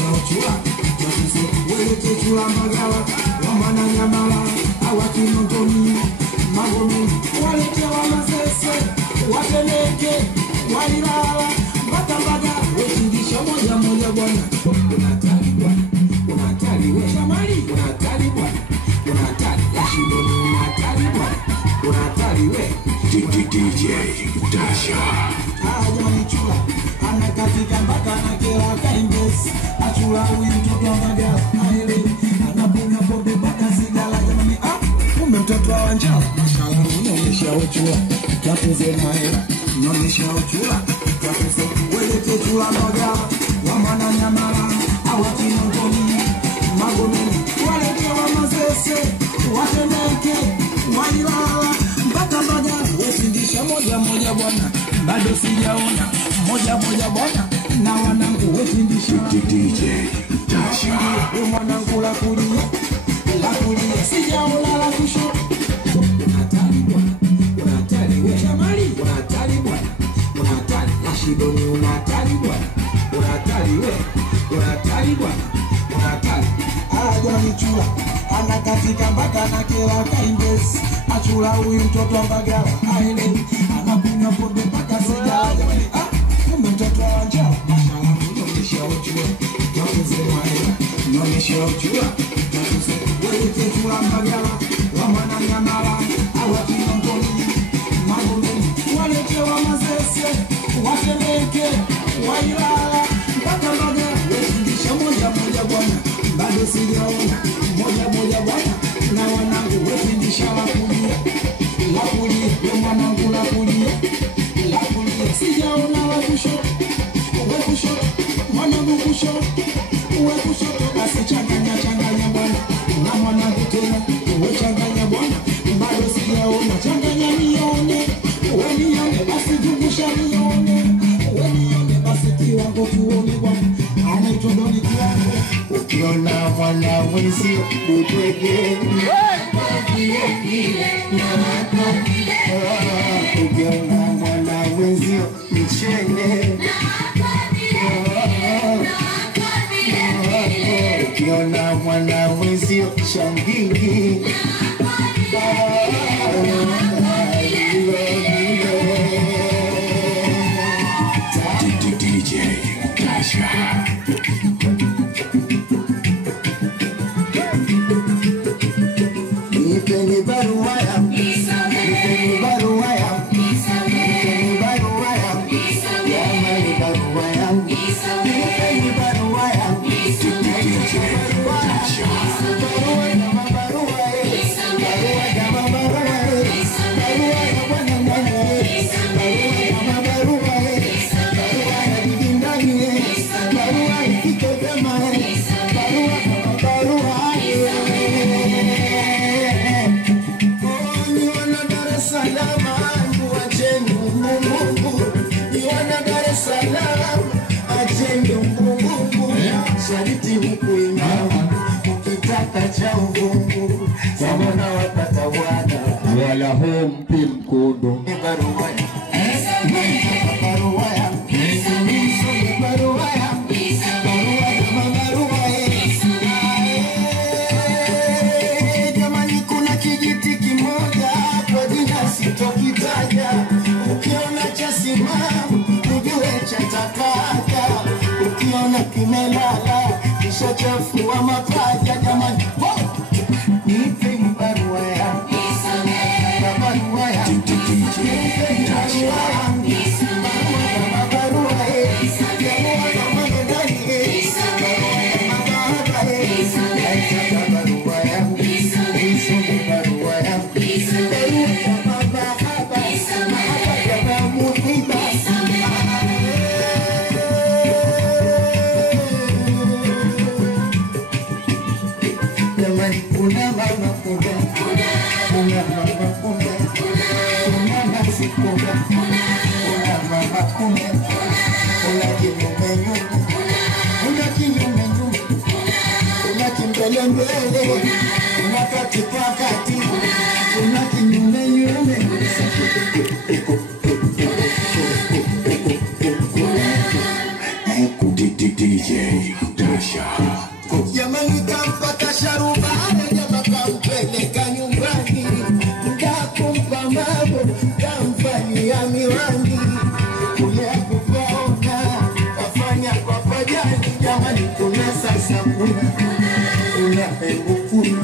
uchula Jatuse welete chula magala Wamana nyamala Awaki notoni Magome walete wa mazese Wateneke Wailala Batambaga Wetindisha moja moja bwana Unatali bwana Unatali we Shamali Unatali bwana Unatali Lashidoni unatali bwana Unatali we DJ Dasha Jamani chula Anakatika mpaka na kila kaingesi Achula huyu mtoto wa magala Aele Anapunga pombe mpaka sigala Jamani kumbe mtoto wa njala Mashallah unaonyesha uchula Jatuze mahela Unaonyesha uchula Jatuze welete chula magala Wamana nyamala Awati notoni Magomeni walete wa mazese Wateneke Wailala mpaka mbaga Wetindisha moja moja bwana Bado sijaona moja moja bwana Na wanangu wetindisha DJ Dasha Mwanangu la kulia sijaona la kusho Unatali bwana Unatali we Shamali Unatali bwana Unatali Lashidoni unatali bwana Unatali we Unatali bwana Unatali Jamani chula Anakatika mpaka na kila kaingesi Achula huyu mtoto wa mbagala Aele Anapunya pombe mpaka sigala Jamani kumbe mtoto wa njala Mashallah unaonyesha uchula Jatuze mahela Unaonyesha uchula Jatuze welete chula mbagala Wamana nyamala Awati notoni Magomeni walete wa mazese Wateneke Wailala mpaka mbaga Wetindisha moja moja bwana Bado sijaona moja moja bwana Na wanangu wetindisha la kulia we mwanangu la kulia sijaona la kushoto we kushoto mwanangu kushoto we kushoto basi changanya bwana na mwanangu tena we changanya bwana bado sijaona changanya nione we nione basi jungusha nione we nione basi kiwango tuone bwana anaitwa Doni kiwango ukiona mwana wezi utege ukiona mwana wezi mchene ukiona mwana wezi shangingi DJ Dasha Nipeni barua yangu Nipeni barua yangu Nipeni barua yangu Jamani barua yangu Nipeni barua yangu Barua kama barua Barua kama barua Barua ya bwana ndani Barua kama barua Barua ya bibi ndani Barua ifike vyema Barua kama barua Salama wacheni Mungu Iwana Dar es Salaam acheni Mungu Shariti huku imama ukitaka cha uvungu Zamona wapata wana wala humpi mkudu Barua jamani kuna kijiti kimoja kwa jina sitokitaja ukiona cha simamu ujue cha takaka ukiona kimelala kisha chafua mapaja jamani nipe barua yangu barua yangu Una mama kumbe una mama kumbe una nafsi kumbe una mama kumbe una kinyume nyume una kinyume nyume una kimbele mbele una katika kati una kinyume nyume DJ Dasha pesa kuna, kuna pengu kuna,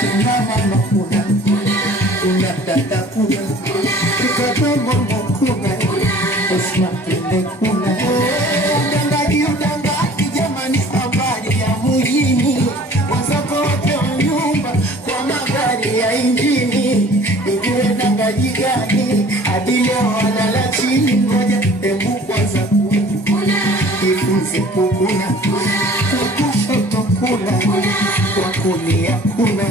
kuna mama kuna, kuna dada kuna, kikatongo kuna, osmatende kuna. Udangaji udangaji jamani, habari ya mjini, wazako wote wa nyumba kwa magari ya injini. Nijue dangaji gani hadi leo wanala chini, ngoja hebu kwanza kuna, ifunze kukuna, kushoto kuna, kwa kulia kuna.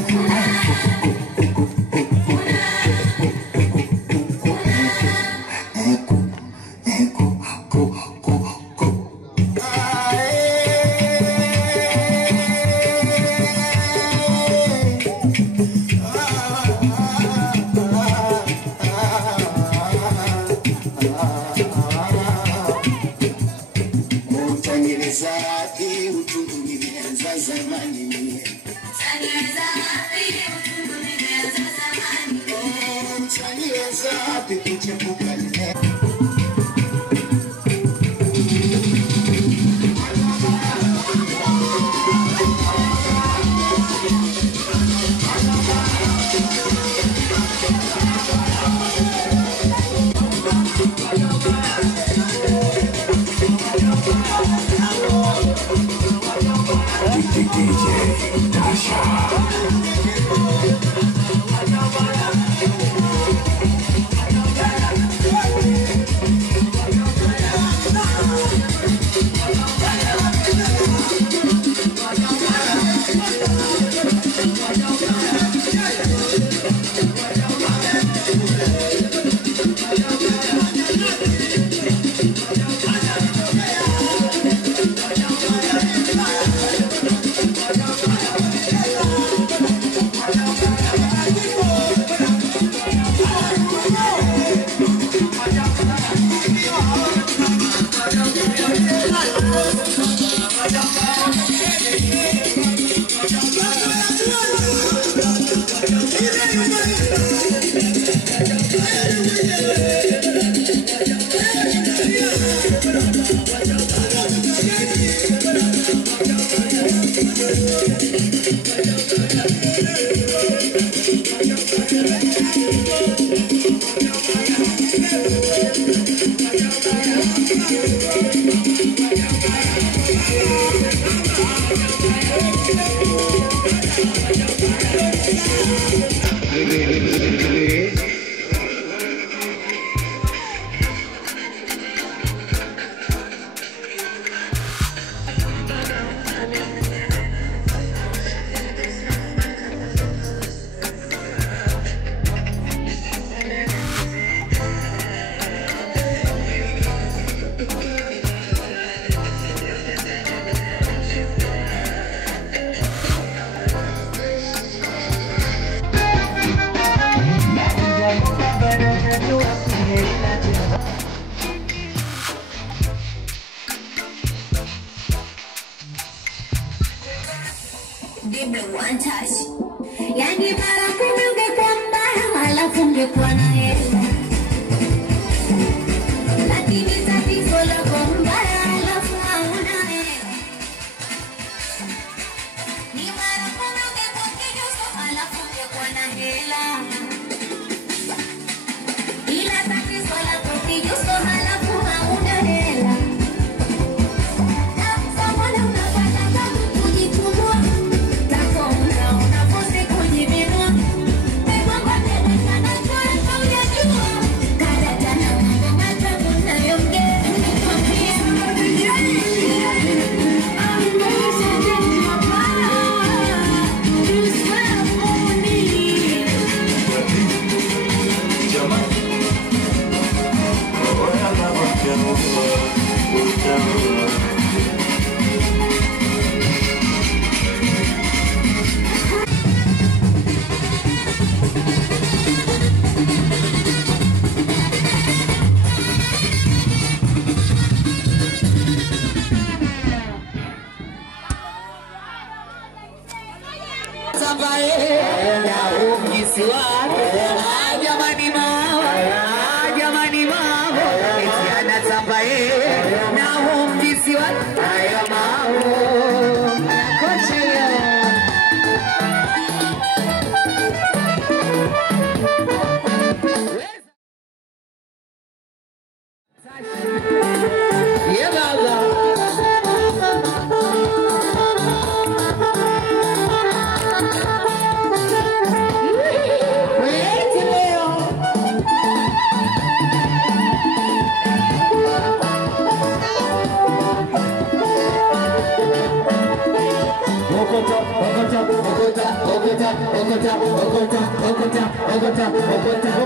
DJ Dasha. One touch. Yani mara kumi ungekuwa mbaya, alafu ungekuwa na hela. Lakini tatizo lako mbaya, alafu hauna hela. Ni mara kumi ungekuwa kijuso, alafu ungekuwa na hela. Ila tatizo lako kijuso, alafu hauna hela. Sampai na hum kisiwat tayo mau Yeah, baba. Okota,